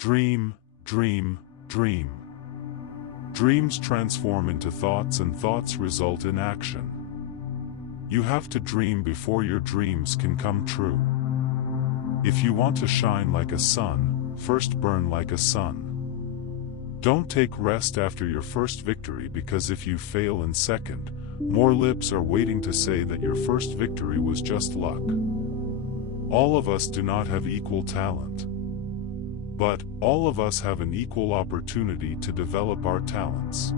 Dream, dream, dream. Dreams transform into thoughts and thoughts result in action. You have to dream before your dreams can come true. If you want to shine like a sun, first burn like a sun. Don't take rest after your first victory, because if you fail in second, more lips are waiting to say that your first victory was just luck. All of us do not have equal talent. But all of us have an equal opportunity to develop our talents.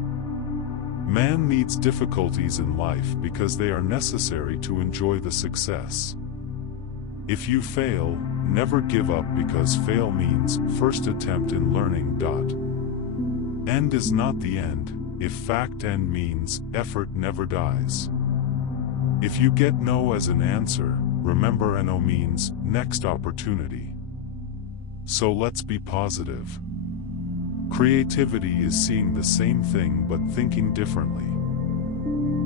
Man needs difficulties in life because they are necessary to enjoy the success. If you fail, never give up, because fail means first attempt in learning. End is not the end, if fact end means effort never dies. If you get no as an answer, remember no means next opportunity. So let's be positive. Creativity is seeing the same thing but thinking differently.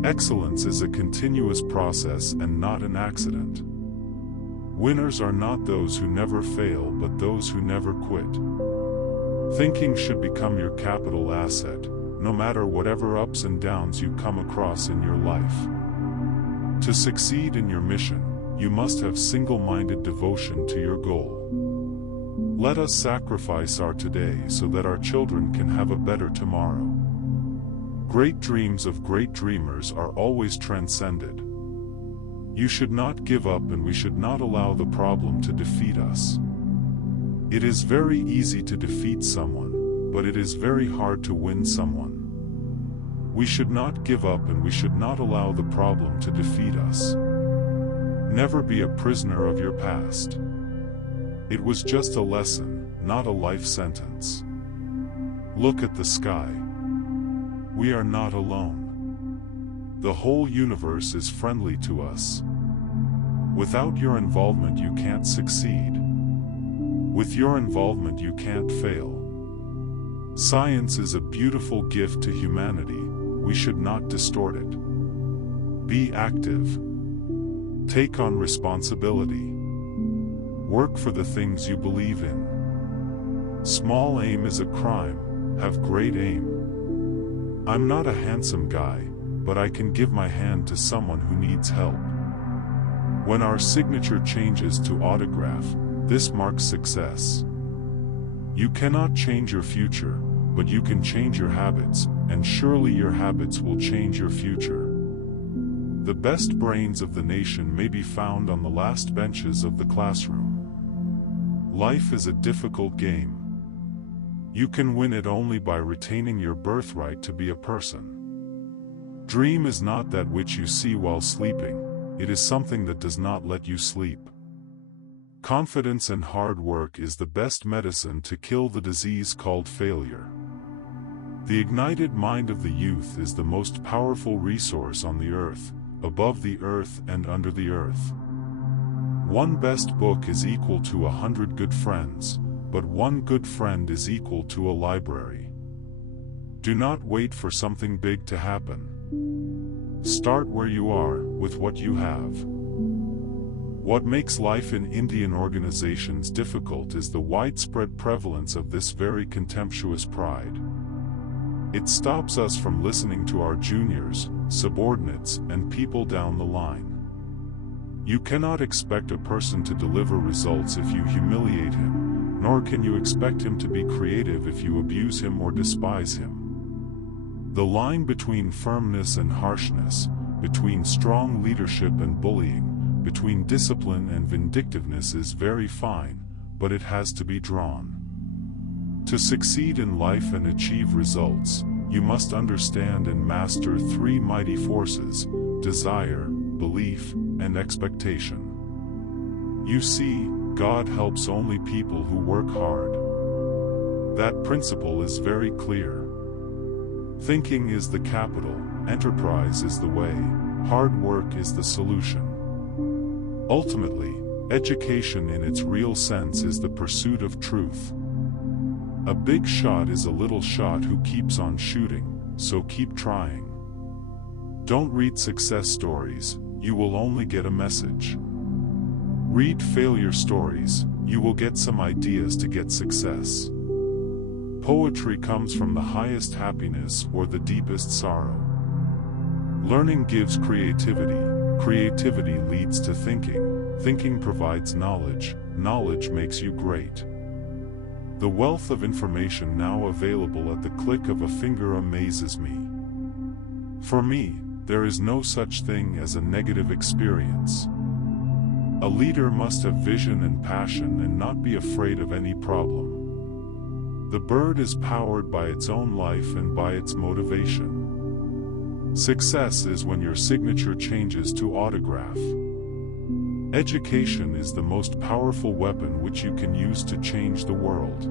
Excellence is a continuous process and not an accident. Winners are not those who never fail but those who never quit. Thinking should become your capital asset, no matter whatever ups and downs you come across in your life. To succeed in your mission, you must have single-minded devotion to your goal. Let us sacrifice our today so that our children can have a better tomorrow. Great dreams of great dreamers are always transcended. You should not give up, and we should not allow the problem to defeat us. It is very easy to defeat someone, but it is very hard to win someone. We should not give up, and we should not allow the problem to defeat us. Never be a prisoner of your past. It was just a lesson, not a life sentence. Look at the sky. We are not alone. The whole universe is friendly to us. Without your involvement you can't succeed. With your involvement you can't fail. Science is a beautiful gift to humanity, we should not distort it. Be active. Take on responsibility. Work for the things you believe in. Small aim is a crime, have great aim. I'm not a handsome guy, but I can give my hand to someone who needs help. When our signature changes to autograph, this marks success. You cannot change your future, but you can change your habits, and surely your habits will change your future. The best brains of the nation may be found on the last benches of the classroom. Life is a difficult game. You can win it only by retaining your birthright to be a person. Dream is not that which you see while sleeping, it is something that does not let you sleep. Confidence and hard work is the best medicine to kill the disease called failure. The ignited mind of the youth is the most powerful resource on the earth, above the earth and under the earth. One best book is equal to 100 good friends, but one good friend is equal to a library. Do not wait for something big to happen. Start where you are, with what you have. What makes life in Indian organizations difficult is the widespread prevalence of this very contemptuous pride. It stops us from listening to our juniors, subordinates, and people down the line. You cannot expect a person to deliver results if you humiliate him, nor can you expect him to be creative if you abuse him or despise him. The line between firmness and harshness, between strong leadership and bullying, between discipline and vindictiveness is very fine, but it has to be drawn. To succeed in life and achieve results, you must understand and master three mighty forces: desire, belief, and expectation. You see, God helps only people who work hard. That principle is very clear. Thinking is the capital, enterprise is the way, hard work is the solution. Ultimately, education in its real sense is the pursuit of truth. A big shot is a little shot who keeps on shooting, so keep trying. Don't read success stories, you will only get a message. Read failure stories, you will get some ideas to get success. Poetry comes from the highest happiness or the deepest sorrow. Learning gives creativity. Creativity leads to thinking. Thinking provides knowledge. Knowledge makes you great. The wealth of information now available at the click of a finger amazes me. For me, there is no such thing as a negative experience. A leader must have vision and passion and not be afraid of any problem. The bird is powered by its own life and by its motivation. Success is when your signature changes to autograph. Education is the most powerful weapon which you can use to change the world.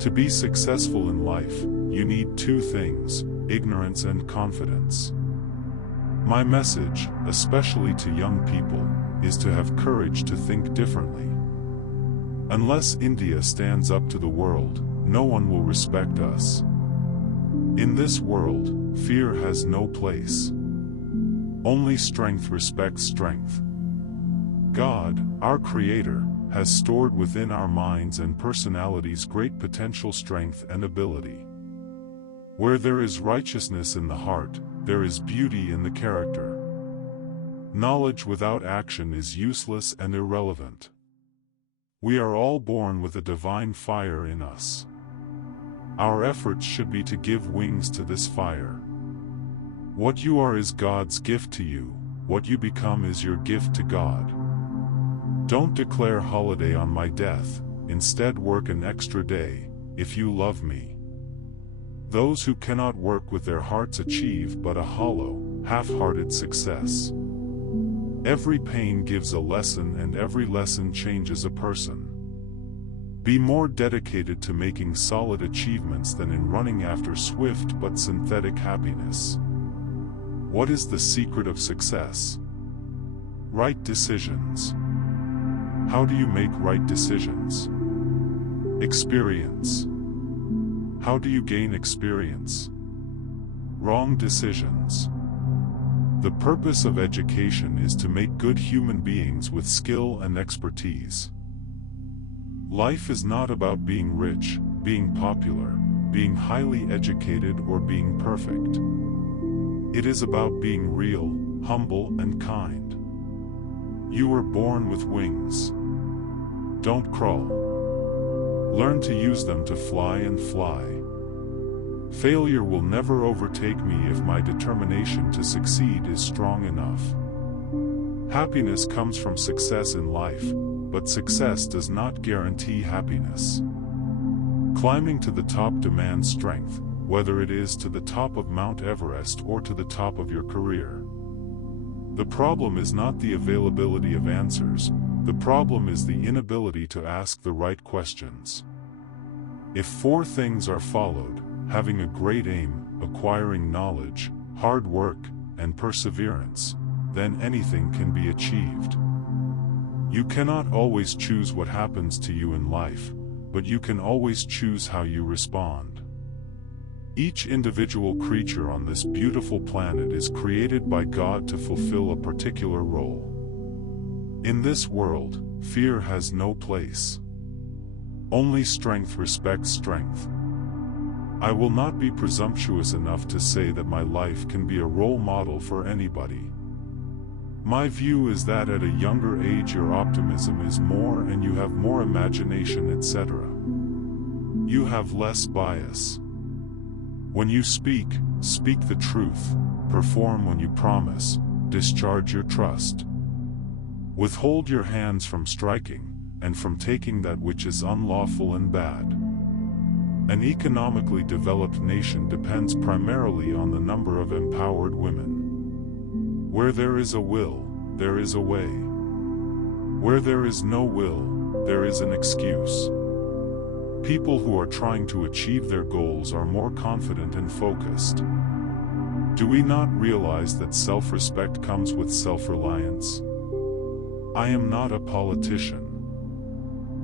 To be successful in life, you need two things: ignorance and confidence. My message, especially to young people, is to have courage to think differently. Unless India stands up to the world, no one will respect us. In this world, fear has no place. Only strength respects strength. God, our Creator, has stored within our minds and personalities great potential strength and ability. Where there is righteousness in the heart, there is beauty in the character. Knowledge without action is useless and irrelevant. We are all born with a divine fire in us. Our efforts should be to give wings to this fire. What you are is God's gift to you. What you become is your gift to God. Don't declare holiday on my death, instead work an extra day, if you love me. Those who cannot work with their hearts achieve but a hollow, half-hearted success. Every pain gives a lesson and every lesson changes a person. Be more dedicated to making solid achievements than in running after swift but synthetic happiness. What is the secret of success? Right decisions. How do you make right decisions? Experience. How do you gain experience? Wrong decisions. The purpose of education is to make good human beings with skill and expertise. Life is not about being rich, being popular, being highly educated, or being perfect. It is about being real, humble, and kind. You were born with wings. Don't crawl. Learn to use them to fly and fly. Failure will never overtake me if my determination to succeed is strong enough. Happiness comes from success in life, but success does not guarantee happiness. Climbing to the top demands strength, whether it is to the top of Mount Everest or to the top of your career. The problem is not the availability of answers, the problem is the inability to ask the right questions. If four things are followed, having a great aim, acquiring knowledge, hard work, and perseverance, then anything can be achieved. You cannot always choose what happens to you in life, but you can always choose how you respond. Each individual creature on this beautiful planet is created by God to fulfill a particular role. In this world, fear has no place. Only strength respects strength. I will not be presumptuous enough to say that my life can be a role model for anybody. My view is that at a younger age your optimism is more and you have more imagination, etc. You have less bias. When you speak, speak the truth, perform when you promise, discharge your trust. Withhold your hands from striking, and from taking that which is unlawful and bad. An economically developed nation depends primarily on the number of empowered women. Where there is a will, there is a way. Where there is no will, there is an excuse. People who are trying to achieve their goals are more confident and focused. Do we not realize that self-respect comes with self-reliance? I am not a politician.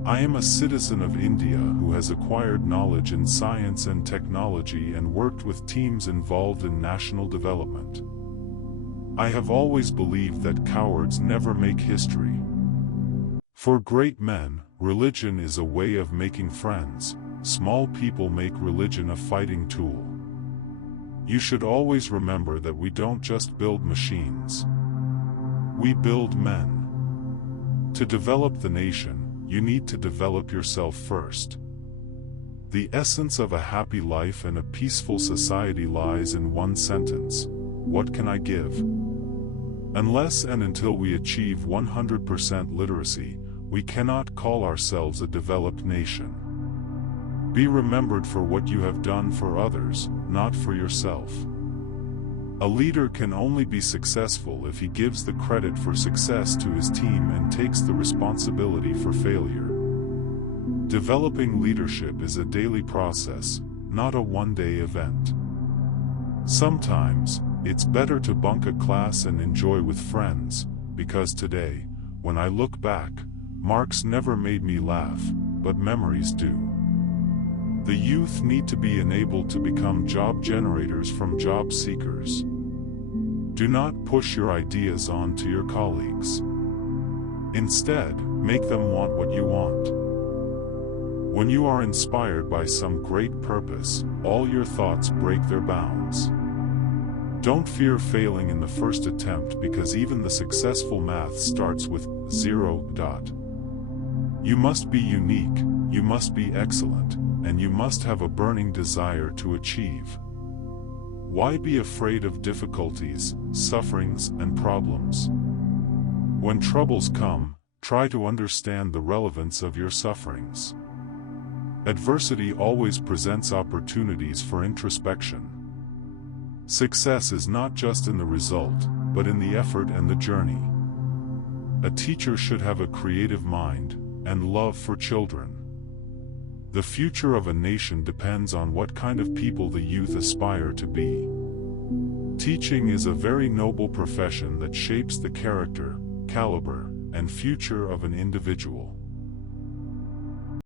I am a citizen of India who has acquired knowledge in science and technology and worked with teams involved in national development. I have always believed that cowards never make history. For great men, religion is a way of making friends, small people make religion a fighting tool. You should always remember that we don't just build machines. We build men. To develop the nation, you need to develop yourself first. The essence of a happy life and a peaceful society lies in one sentence: what can I give? Unless and until we achieve 100% literacy, we cannot call ourselves a developed nation. Be remembered for what you have done for others, not for yourself. A leader can only be successful if he gives the credit for success to his team and takes the responsibility for failure. Developing leadership is a daily process, not a one-day event. Sometimes, it's better to bunk a class and enjoy with friends, because today, when I look back, marks never made me laugh, but memories do. The youth need to be enabled to become job generators from job seekers. Do not push your ideas on to your colleagues. Instead, make them want what you want. When you are inspired by some great purpose, all your thoughts break their bounds. Don't fear failing in the first attempt, because even the successful math starts with 0. You must be unique, you must be excellent, and you must have a burning desire to achieve. Why be afraid of difficulties, sufferings, and problems? When troubles come, try to understand the relevance of your sufferings. Adversity always presents opportunities for introspection. Success is not just in the result, but in the effort and the journey. A teacher should have a creative mind and love for children. The future of a nation depends on what kind of people the youth aspire to be. Teaching is a very noble profession that shapes the character, caliber, and future of an individual.